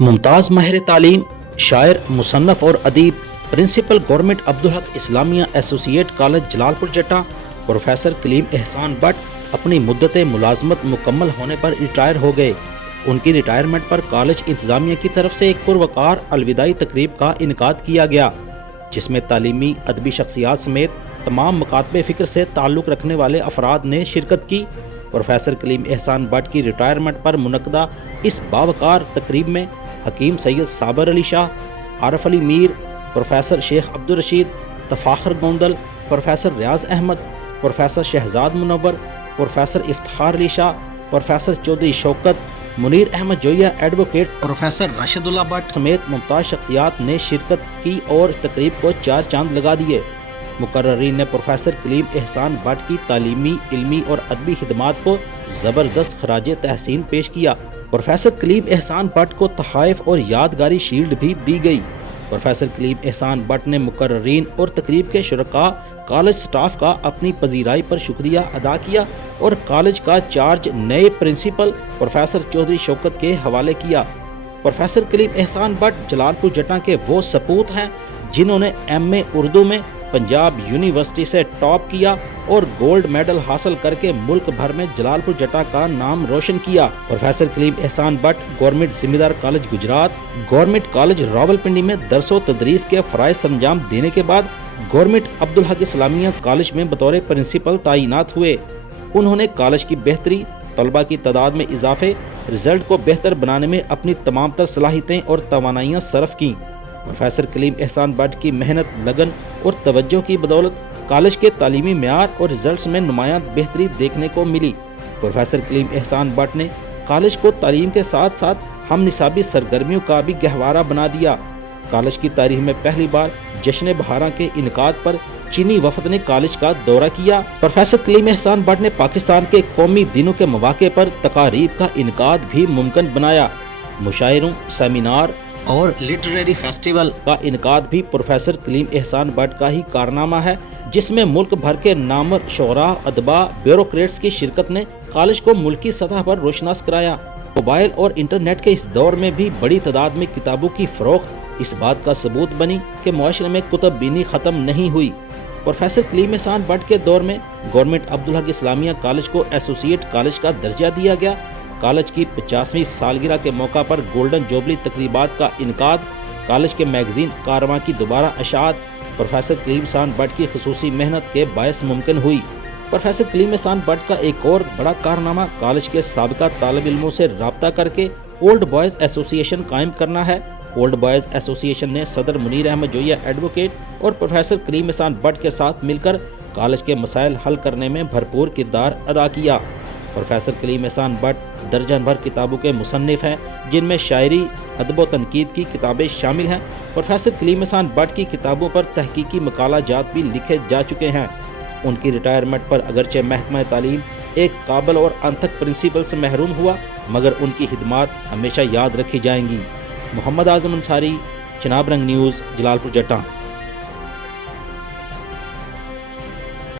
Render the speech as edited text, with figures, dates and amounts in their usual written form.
ممتاز ماہر تعلیم، شاعر، مصنف اور ادیب، پرنسپل گورنمنٹ عبدالحق اسلامیہ ایسوسی ایٹ کالج جلال پور جٹا پروفیسر کلیم احسان بٹ اپنی مدت ملازمت مکمل ہونے پر ریٹائر ہو گئے۔ ان کی ریٹائرمنٹ پر کالج انتظامیہ کی طرف سے ایک پروقار الوداعی تقریب کا انعقاد کیا گیا، جس میں تعلیمی ادبی شخصیات سمیت تمام مکاتب فکر سے تعلق رکھنے والے افراد نے شرکت کی۔ پروفیسر کلیم احسان بٹ کی ریٹائرمنٹ پر منعقدہ اس باوقار تقریب میں حکیم سید صابر علی شاہ، عارف علی Mir, professor Sheikh Abdulrashid, Tafakhur Gondal, professor Riaz Ahmed, professor Shahzad Munawar, professor Iftikhar Ali Shah, professor Chaudhry Shaukat, Munir Ahmed Joiya advocate, professor Rashid Ullah Butt سمیت ممتاز شخصیات نے شرکت کی اور تقریب کو چار چاند لگا دیے۔ مقررین نے پروفیسر کلیم احسان بٹ کی تعلیمی، علمی اور ادبی خدمات کو زبردست خراج تحسین پیش کیا۔ پروفیسر کلیم احسان بٹ کو تحائف اور یادگاری شیلڈ بھی دی گئی۔ پروفیسر کلیم احسان بٹ نے مقررین اور تقریب کے شرکاء، کالج سٹاف کا اپنی پذیرائی پر شکریہ ادا کیا اور کالج کا چارج نئے پرنسپل پروفیسر چودھری شوکت کے حوالے کیا۔ پروفیسر کلیم احسان بٹ جلال پور جٹا کے وہ سپوت ہیں جنہوں نے ایم اے اردو میں پنجاب یونیورسٹی سے ٹاپ کیا اور گولڈ میڈل حاصل کر کے ملک بھر میں جلال پور جٹا کا نام روشن کیا۔ پروفیسر کلیم احسان بٹ گورنمنٹ ذمہ دار college Gujrat, government college Rawalpindi میں درس و تدریس کے فرائض سرانجام دینے کے بعد گورنمنٹ عبدالحق اسلامیہ کالج میں بطور پرنسپل تعینات ہوئے۔ انہوں نے کالج کی بہتری، طلباء کی تعداد میں اضافے، رزلٹ کو بہتر بنانے میں اپنی تمام تر صلاحیتیں اور توانائیاں صرف کیں۔ پروفیسر کلیم احسان بٹ کی محنت، لگن اور توجہ کی بدولت کالج کے تعلیمی معیار اور رزلٹس میں نمایاں بہتری دیکھنے کو ملی۔ پروفیسر کلیم احسان بٹ نے کالج کو تعلیم کے ساتھ ساتھ ہم نصابی سرگرمیوں کا بھی گہوارہ بنا دیا۔ کالج کی تاریخ میں پہلی بار جشن بہاراں کے انعقاد پر چینی وفد نے کالج کا دورہ کیا۔ پروفیسر کلیم احسان بٹ نے پاکستان کے قومی دنوں کے مواقع پر تقاریب کا انعقاد بھی ممکن بنایا۔ مشاعروں، سیمینار اور لٹریری فیسٹیول کا انعقاد بھی پروفیسر کلیم احسان بٹ کا ہی کارنامہ ہے، جس میں ملک بھر کے نامور شعراء، ادباء، بیوروکریٹس کی شرکت نے کالج کو ملکی سطح پر روشناس کرایا۔ موبائل اور انٹرنیٹ کے اس دور میں بھی بڑی تعداد میں کتابوں کی فروخت اس بات کا ثبوت بنی کہ معاشرے میں کتب بینی ختم نہیں ہوئی۔ پروفیسر کلیم احسان بٹ کے دور میں گورنمنٹ عبدالحق اسلامیہ کالج کو ایسوسی ایٹ کالج کا درجہ دیا گیا۔ کالج کی 50ویں سالگرہ کے موقع پر گولڈن جوبلی تقریبات کا انعقاد، کالج کے میگزین کارواں کی دوبارہ اشاعت پروفیسر کلیم احسان بٹ کی خصوصی محنت کے باعث ممکن ہوئی۔ پروفیسر کلیم احسان بٹ کا ایک اور بڑا کارنامہ کالج کے سابقہ طالب علموں سے رابطہ کر کے اولڈ بوائز ایسوسی ایشن قائم کرنا ہے۔ اولڈ بوائز ایسوسی ایشن نے صدر منیر احمد جویہ ایڈوکیٹ اور پروفیسر کلیم احسان بٹ کے ساتھ مل کر کالج کے مسائل حل کرنے میں بھرپور کردار ادا کیا۔ پروفیسر کلیم احسان بٹ درجن بھر کتابوں کے مصنف ہیں، جن میں شاعری، ادب و تنقید کی کتابیں شامل ہیں۔ پروفیسر کلیم احسان بٹ کی کتابوں پر تحقیقی مقالہ جات بھی لکھے جا چکے ہیں۔ ان کی ریٹائرمنٹ پر اگرچہ محکمہ تعلیم ایک قابل اور انتھک پرنسپل سے محروم ہوا، مگر ان کی خدمات ہمیشہ یاد رکھی جائیں گی۔ محمد اعظم انصاری، چناب رنگ نیوز، جلال پور جٹا۔